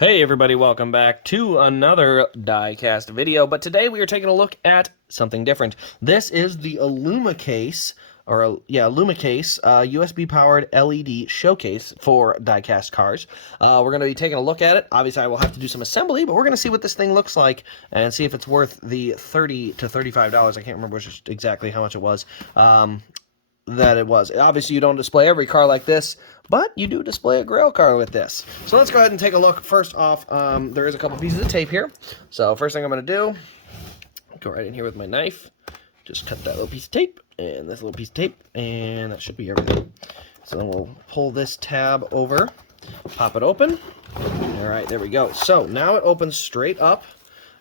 Hey everybody, welcome back to another diecast video, but today we are taking a look at something different. This is the IllumiCase, IllumiCase USB powered LED showcase for diecast cars. We're going to be taking a look at it. Obviously I will have to do some assembly, but we're going to see what this thing looks like and see if it's worth the $30 to $35. I can't remember exactly how much it was. That it was. Obviously, you don't display every car like this, but you do display a Grail car with this. So let's go ahead and take a look. First off, there is a couple pieces of tape here. So first thing I'm going to do, go right in here with my knife. Just cut that little piece of tape and this little piece of tape, and that should be everything. So then we'll pull this tab over, pop it open. All right, there we go. So now it opens straight up,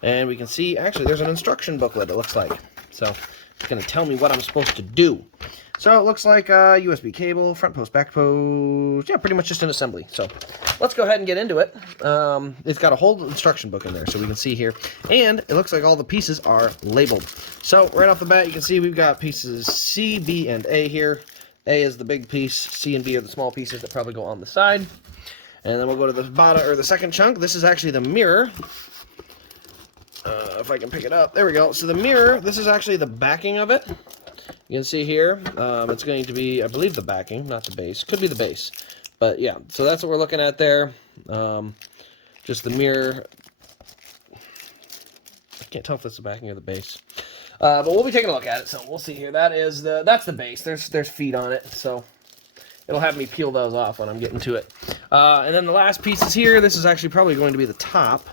and we can see, actually, there's an instruction booklet, it looks like. So it's going to tell me what I'm supposed to do. So it looks like a USB cable, front post, back post, yeah, pretty much just an assembly. So let's go ahead and get into it. It's got a whole instruction book in there, so we can see here. And it looks like all the pieces are labeled. So right off the bat, you can see we've got pieces C, B, and A here. A is the big piece, C and B are the small pieces that probably go on the side. And then we'll go to the bottom, or the second chunk. This is actually the mirror. If I can pick it up, there we go. So the mirror, this is actually the backing of it. You can see here, it's going to be, I believe, the backing, not the base. Could be the base. But yeah, so that's what we're looking at there. Just the mirror. I can't tell if that's the backing or the base. But we'll be taking a look at it, so we'll see here. That's the base. There's feet on it, so it'll have me peel those off when I'm getting to it. And then the last piece is here. This is actually probably going to be the top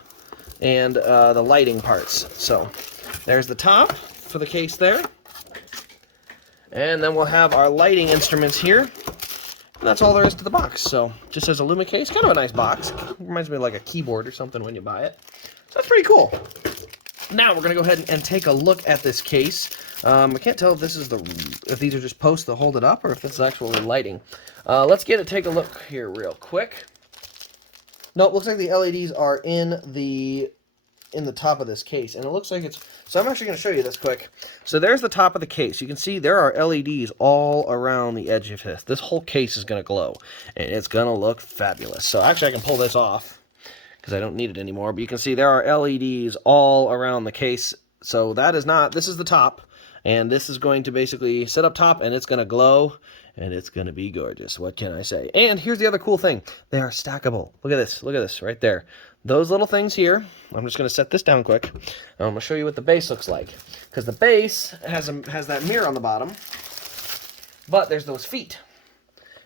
and the lighting parts. So there's the top for the case there. And then we'll have our lighting instruments here. And that's all there is to the box. So just as a IllumiCase, kind of a nice box. Reminds me of like a keyboard or something when you buy it. So that's pretty cool. Now we're going to go ahead and take a look at this case. I can't tell if this is if these are just posts that hold it up or if this is actually lighting. Let's take a look here real quick. No, it looks like the LEDs are in the top of this case, and it looks like it's, so I'm actually going to show you this quick. So there's the top of the case. You can see there are LEDs all around the edge of this. This whole case is going to glow, and it's going to look fabulous. So actually I can pull this off because I don't need it anymore, but you can see there are LEDs all around the case. So that is not, this is the top, and this is going to basically sit up top, and it's going to glow, and it's going to be gorgeous. What can I say? And here's the other cool thing. They are stackable. Look at this right there. Those little things here, I'm just going to set this down quick, and I'm going to show you what the base looks like. Because the base has that mirror on the bottom, but there's those feet.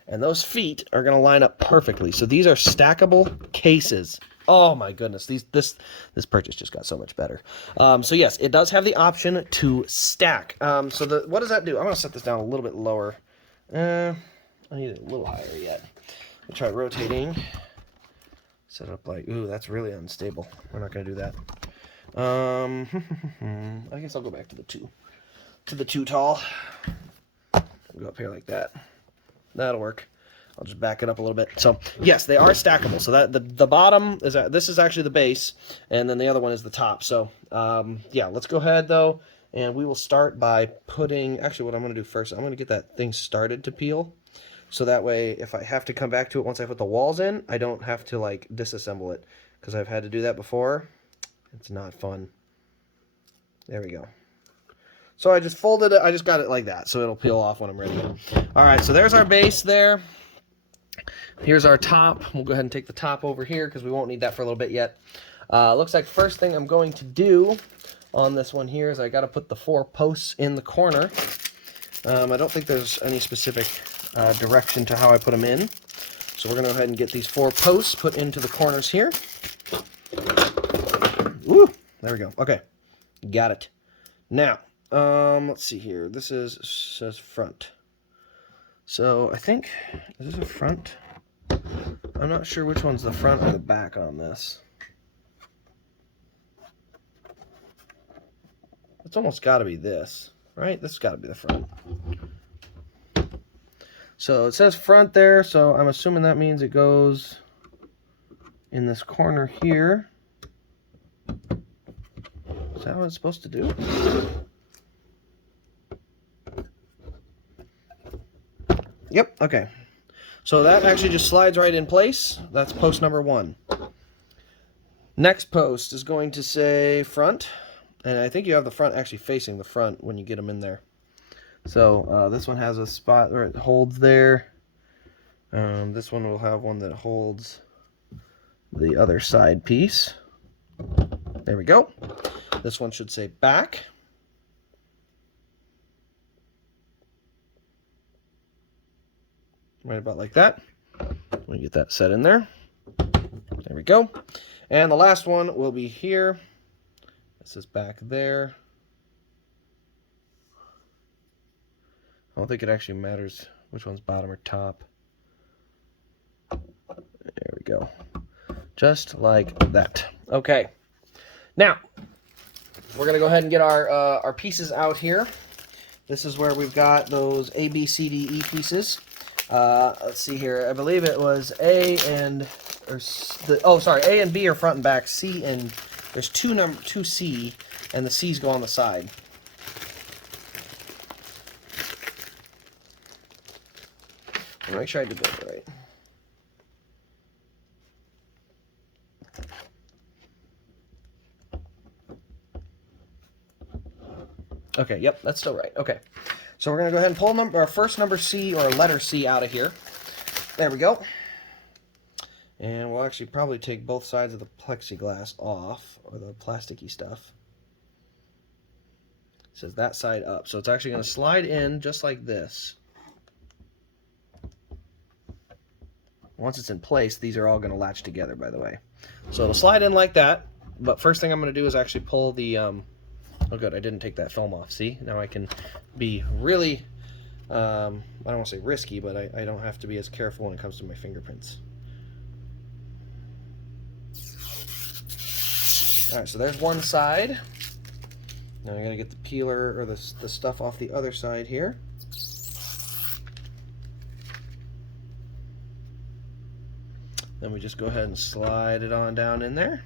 And those feet are going to line up perfectly. So these are stackable cases. Oh my goodness, this purchase just got so much better. So yes, it does have the option to stack. So what does that do? I'm going to set this down a little bit lower. I need it a little higher yet. I'll try rotating. Set it up like, ooh, that's really unstable. We're not going to do that. I guess I'll go back to the two tall. Go up here like that. That'll work. I'll just back it up a little bit. So yes, they are stackable. So that the bottom is, this is actually the base, and then the other one is the top. So yeah, let's go ahead though, and we will start by putting, actually what I'm going to do first, I'm going to get that thing started to peel. So that way, if I have to come back to it once I put the walls in, I don't have to like disassemble it, because I've had to do that before. It's not fun. There we go. So I just folded it, I just got it like that, so it'll peel off when I'm ready. All right, so there's our base there. Here's our top. We'll go ahead and take the top over here, because we won't need that for a little bit yet. Looks like first thing I'm going to do on this one here is I got to put the 4 posts in the corner. I don't think there's any specific direction to how I put them in. So we're going to go ahead and get these 4 posts put into the corners here. Woo! There we go. Okay. Got it. Now, let's see here. This says front. So I think, is this a front? I'm not sure which one's the front or the back on this. It's almost got to be this, right? This has got to be the front. So it says front there, so I'm assuming that means it goes in this corner here. Is that what it's supposed to do? Yep, okay. So that actually just slides right in place. That's post number 1. Next post is going to say front, and I think you have the front actually facing the front when you get them in there. So this one has a spot where it holds there. This one will have one that holds the other side piece. There we go. This one should say back. Right about like that. Let me get that set in there. There we go. And the last one will be here. This is back there. I don't think it actually matters which one's bottom or top. There we go. Just like that. Okay. Now, we're going to go ahead and get our pieces out here. This is where we've got those A, B, C, D, E pieces. Let's see here. I believe it was A and B are front and back. C and there's two C, and the C's go on the side. I'll make sure I did that right. Okay, yep, that's still right. Okay, so we're going to go ahead and pull our first number C, or letter C, out of here. There we go. And we'll actually probably take both sides of the plexiglass off, or the plasticky stuff. It says that side up. So it's actually going to slide in just like this. Once it's in place, these are all going to latch together, by the way. So it'll slide in like that, but first thing I'm going to do is actually pull the... oh good, I didn't take that film off. See, now I can be really, I don't want to say risky, but I don't have to be as careful when it comes to my fingerprints. Alright, so there's one side. Now I gotta get the peeler, or the stuff off the other side here. Then we just go ahead and slide it on down in there.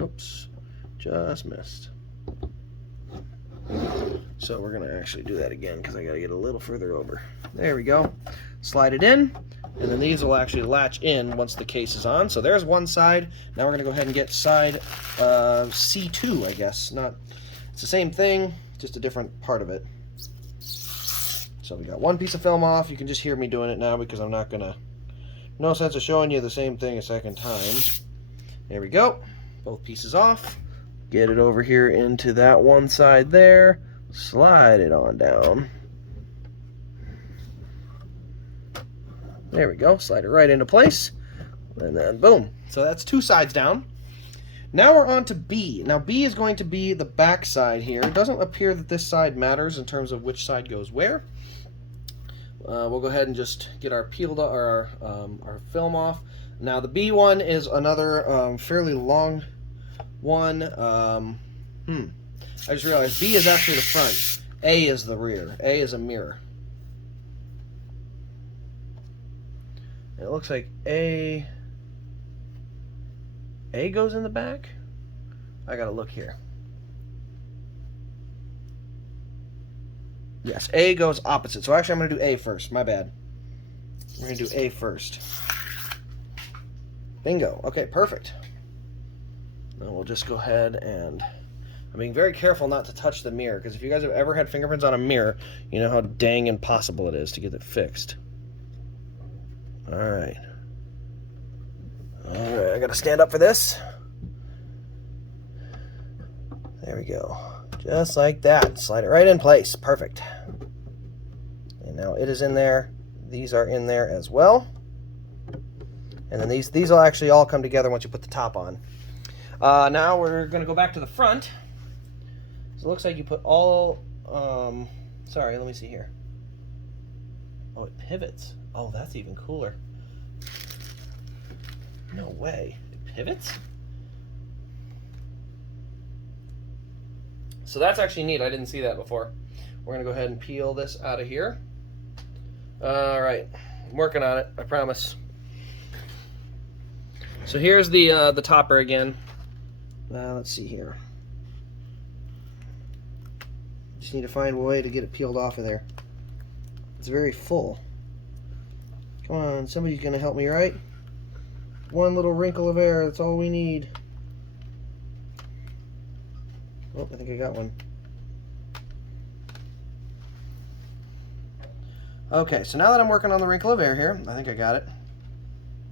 Oops, just missed. So we're gonna actually do that again because I gotta get a little further over. There we go. Slide it in, and then these will actually latch in once the case is on. So there's one side. Now we're gonna go ahead and get side C2, I guess. It's the same thing, just a different part of it. So we got one piece of film off. You can just hear me doing it now because I'm not gonna, no sense of showing you the same thing a second time. There we go. Both pieces off. Get it over here into that one side there. Slide it on down. There we go. Slide it right into place. And then boom. So that's two sides down. Now we're on to B. Now B is going to be the back side here. It doesn't appear that this side matters in terms of which side goes where. We'll go ahead and just get our our film off. Now the B one is another fairly long one. I just realized B is actually the front. A is the rear. A is a mirror. And it looks like A goes in the back. I gotta look here. Yes, A goes opposite. So actually I'm gonna do A first. My bad. We're gonna do A first. Bingo. Okay, perfect. Then we'll just go ahead and... I'm being very careful not to touch the mirror, because if you guys have ever had fingerprints on a mirror, you know how dang impossible it is to get it fixed. Alright. Alright, I gotta stand up for this. There we go. Just like that. Slide it right in place. Perfect. And now it is in there. These are in there as well. And then these will actually all come together once you put the top on. Now we're going to go back to the front. So it looks like you put all... sorry, let me see here. Oh, it pivots. Oh, that's even cooler. No way. It pivots? So that's actually neat. I didn't see that before. We're going to go ahead and peel this out of here. All right. I'm working on it, I promise. So here's the topper again. Let's see here. Just need to find a way to get it peeled off of there. It's very full. Come on, somebody's going to help me, right? one little wrinkle of air. That's all we need. Oh, I think I got one. Okay, so now that I'm working on the wrinkle of air here, I think I got it.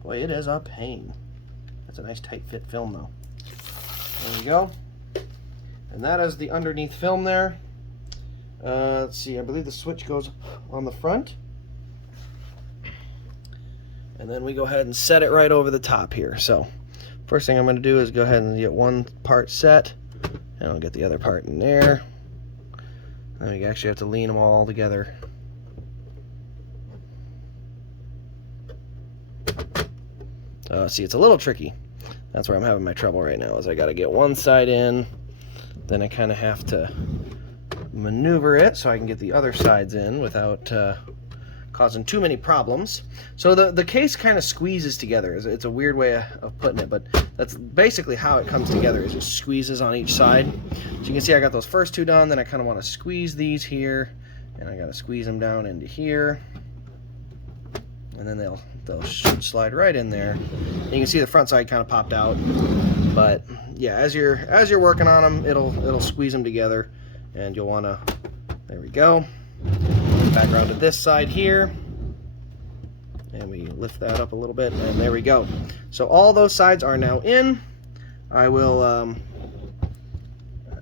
Boy, it is a pain. That's a nice tight fit film though. There we go. And that is the underneath film there. Let's see, I believe the switch goes on the front. And then we go ahead and set it right over the top here. So first thing I'm going to do is go ahead and get one part set. And I'll get the other part in there. Then we actually have to lean them all together. See, it's a little tricky. That's where I'm having my trouble right now, is I got to get one side in, then I kind of have to maneuver it so I can get the other sides in without causing too many problems. So the case kind of squeezes together. It's a weird way of putting it, but that's basically how it comes together, is it squeezes on each side. So you can see I got those first two done, then I kind of want to squeeze these here, and I got to squeeze them down into here. And then they'll slide right in there. And you can see the front side kind of popped out, but yeah, as you're working on them, it'll squeeze them together, and you'll want to. There we go. Back around to this side here, and we lift that up a little bit, and there we go. So all those sides are now in. I will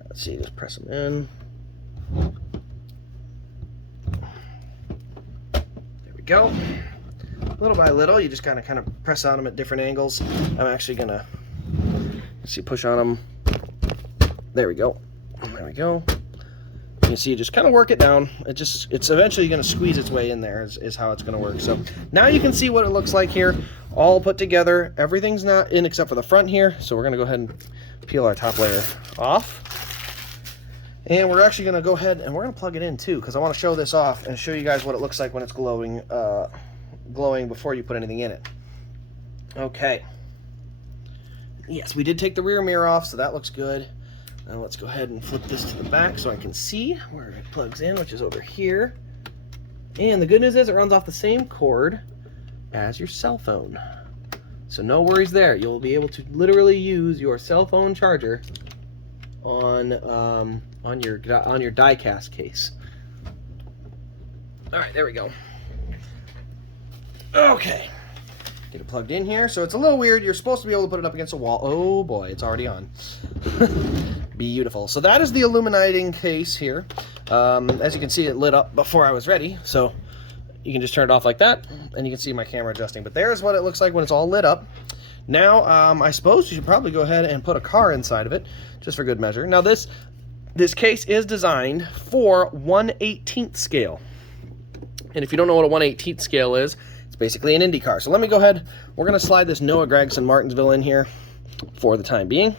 let's see, just press them in. There we go. Little by little, you just kind of press on them at different angles. I'm actually gonna push on them. There we go. There we go. You can see you just kind of work it down. It's eventually going to squeeze its way in there is how it's going to work. So now you can see what it looks like here, all put together. Everything's not in except for the front here. So we're going to go ahead and peel our top layer off. And we're actually going to go ahead and we're going to plug it in too, because I want to show this off and show you guys what it looks like when it's glowing before you put anything in it. Okay. Yes, we did take the rear mirror off, so that looks good. Now let's go ahead and flip this to the back so I can see where it plugs in, which is over here. And the good news is it runs off the same cord as your cell phone. So no worries there. You'll be able to literally use your cell phone charger on your die-cast case. All right, there we go. Okay. Get it plugged in here. So it's a little weird. You're supposed to be able to put it up against a wall. Oh boy, it's already on. Beautiful. So that is the illuminating case here. As you can see, it lit up before I was ready. So you can just turn it off like that, and you can see my camera adjusting. But there's what it looks like when it's all lit up. Now, I suppose you should probably go ahead and put a car inside of it, just for good measure. Now this case is designed for 1/18 scale. And if you don't know what a 1/18 scale is, it's basically an Indy car. So let me go ahead. We're going to slide this Noah Gragson Martinsville in here for the time being.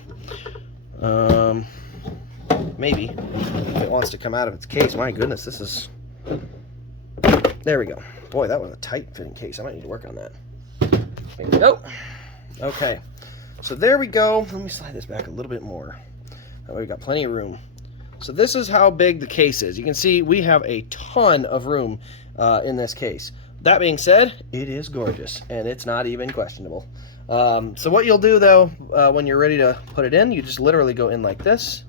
Maybe if it wants to come out of its case. My goodness, this is... There we go. Boy, that was a tight fitting case. I might need to work on that. There we go. Okay, so there we go. Let me slide this back a little bit more. That way we got plenty of room. So this is how big the case is. You can see we have a ton of room in this case. That being said, it is gorgeous, and it's not even questionable. So what you'll do, though, when you're ready to put it in, you just literally go in like this,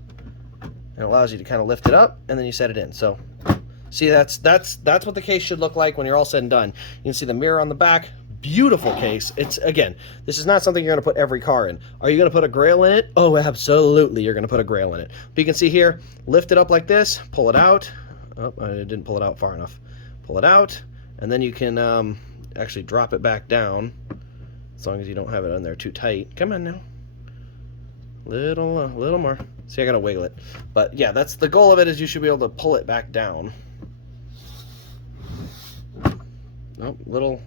and it allows you to kind of lift it up, and then you set it in. So see, that's what the case should look like when you're all said and done. You can see the mirror on the back. Beautiful case. It's, again, this is not something you're going to put every car in. Are you going to put a Grail in it? Oh, absolutely, you're going to put a Grail in it. But you can see here, lift it up like this, pull it out. Oh, I didn't pull it out far enough. Pull it out, and then you can actually drop it back down, as long as you don't have it in there too tight. Come on now. Little more. See, I got to wiggle it. But yeah, that's the goal of it, is you should be able to pull it back down. Nope, little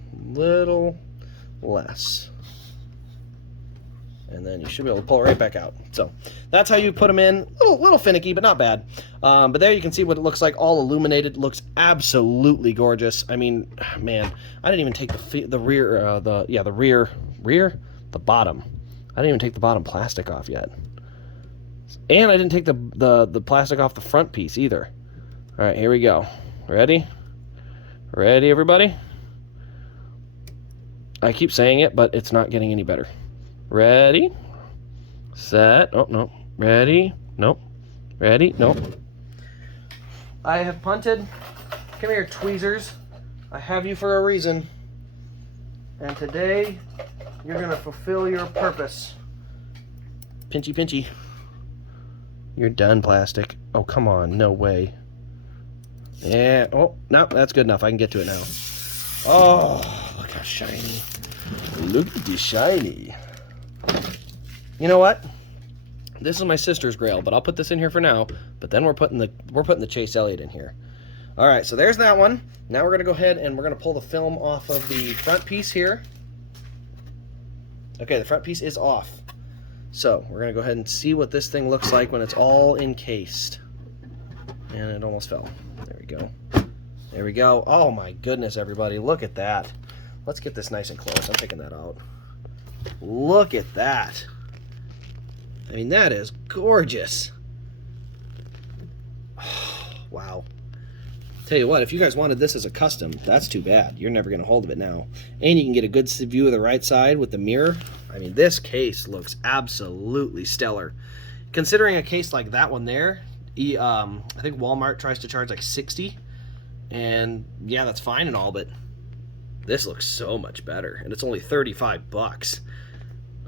less. And then you should be able to pull it right back out. So that's how you put them in. Little finicky, but not bad. But there you can see what it looks like, all illuminated. Looks absolutely gorgeous. I mean, man, I didn't even take the bottom. I didn't even take the bottom plastic off yet. And I didn't take the plastic off the front piece either. All right, here we go. Ready? Ready, everybody? I keep saying it, but it's not getting any better. Ready, set, oh, no, ready, nope, ready, nope. I have punted. Come here, tweezers. I have you for a reason. And today, you're going to fulfill your purpose. Pinchy, pinchy. You're done, plastic. Oh, come on. No way. Yeah. Oh, no, that's good enough. I can get to it now. Oh, look how shiny. Look at the shiny. You know what? This is my sister's Grail, but I'll put this in here for now. But then we're putting the Chase Elliott in here. All right, so there's that one. Now we're going to go ahead and we're going to pull the film off of the front piece here. Okay, the front piece is off. So we're going to go ahead and see what this thing looks like when it's all encased. And it almost fell. There we go. There we go. Oh my goodness, everybody. Look at that. Let's get this nice and close. I'm taking that out. Look at that. I mean, that is gorgeous. Oh, wow. Tell you what, if you guys wanted this as a custom, that's too bad. You're never going to hold of it now. And you can get a good view of the right side with the mirror. I mean, this case looks absolutely stellar. Considering a case like that one there, I think Walmart tries to charge like $60. And yeah, that's fine and all, but this looks so much better. And it's only $35.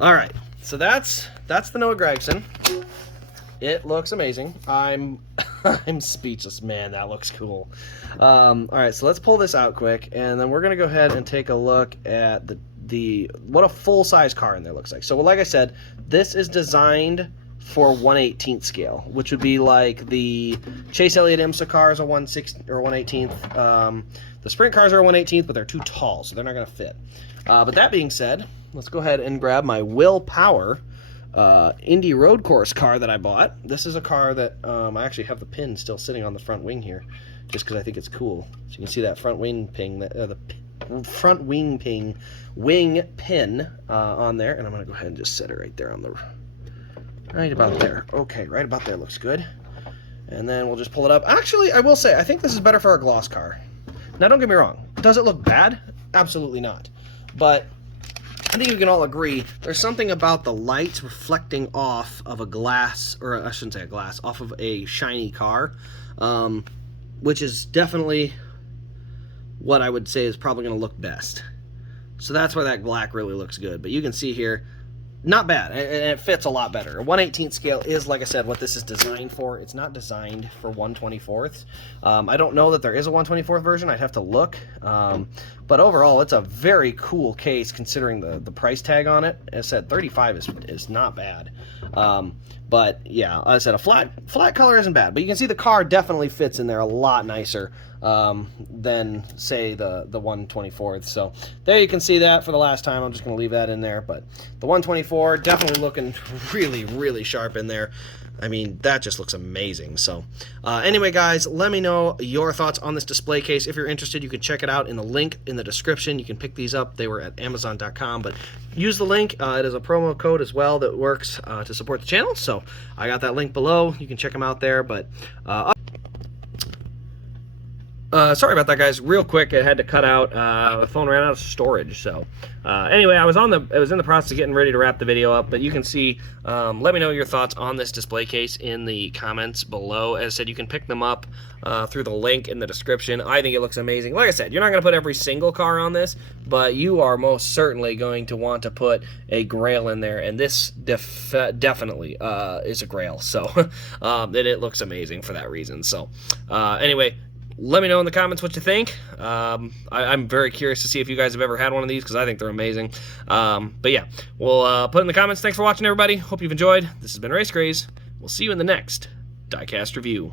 All right, so that's the Noah Gragson. It looks amazing. I'm speechless, man. That looks cool. All right, so let's pull this out quick, and then we're gonna go ahead and take a look at what a full-size car in there looks like. So, like I said, this is designed for 1/18th scale, which would be like the Chase Elliott IMSA car is a 1/16 or 1/18th. The sprint cars are a 1/18th, but they're too tall, so they're not gonna fit. But that being said, let's go ahead and grab my Will Power Indy Road Course car that I bought. This is a car that I actually have the pin still sitting on the front wing here, just because I think it's cool. So you can see that front wing ping, the front wing pin on there, and I'm gonna go ahead and just set it right there on the right about there. Okay, right about there looks good. And then we'll just pull it up. Actually, I will say I think this is better for a gloss car. Now, don't get me wrong. Does it look bad? Absolutely not. But I think we can all agree there's something about the light reflecting off of a glass, or I shouldn't say a glass, off of a shiny car, which is definitely what I would say is probably going to look best. So that's why that black really looks good. But you can see here, not bad, and it fits a lot better. A 1/18th scale is, like I said, what this is designed for. It's not designed for 1/24. I don't know that there is a 1/24 version. I'd have to look. But overall, it's a very cool case considering the price tag on it. As I said, $35 is not bad. But yeah, as I said, a flat color isn't bad. But you can see the car definitely fits in there a lot nicer than, say, the 1/24. So there you can see that for the last time. I'm just going to leave that in there. But the 1/24 definitely looking really, really sharp in there. I mean, that just looks amazing. So anyway, guys, let me know your thoughts on this display case. If you're interested, you can check it out in the link in the description. You can pick these up. They were at Amazon.com, but use the link. It is a promo code as well that works to support the channel. So I got that link below. You can check them out there. But sorry about that, guys. Real quick, I had to cut out. The phone ran out of storage. So anyway, I was in the process of getting ready to wrap the video up. But you can see. Let me know your thoughts on this display case in the comments below. As I said, you can pick them up through the link in the description. I think it looks amazing. Like I said, you're not going to put every single car on this, but you are most certainly going to want to put a Grail in there, and this definitely is a Grail. So it looks amazing for that reason. So anyway. Let me know in the comments what you think. I'm very curious to see if you guys have ever had one of these, because I think they're amazing. But yeah, we'll put in the comments. Thanks for watching, everybody. Hope you've enjoyed. This has been Race Craze. We'll see you in the next diecast review.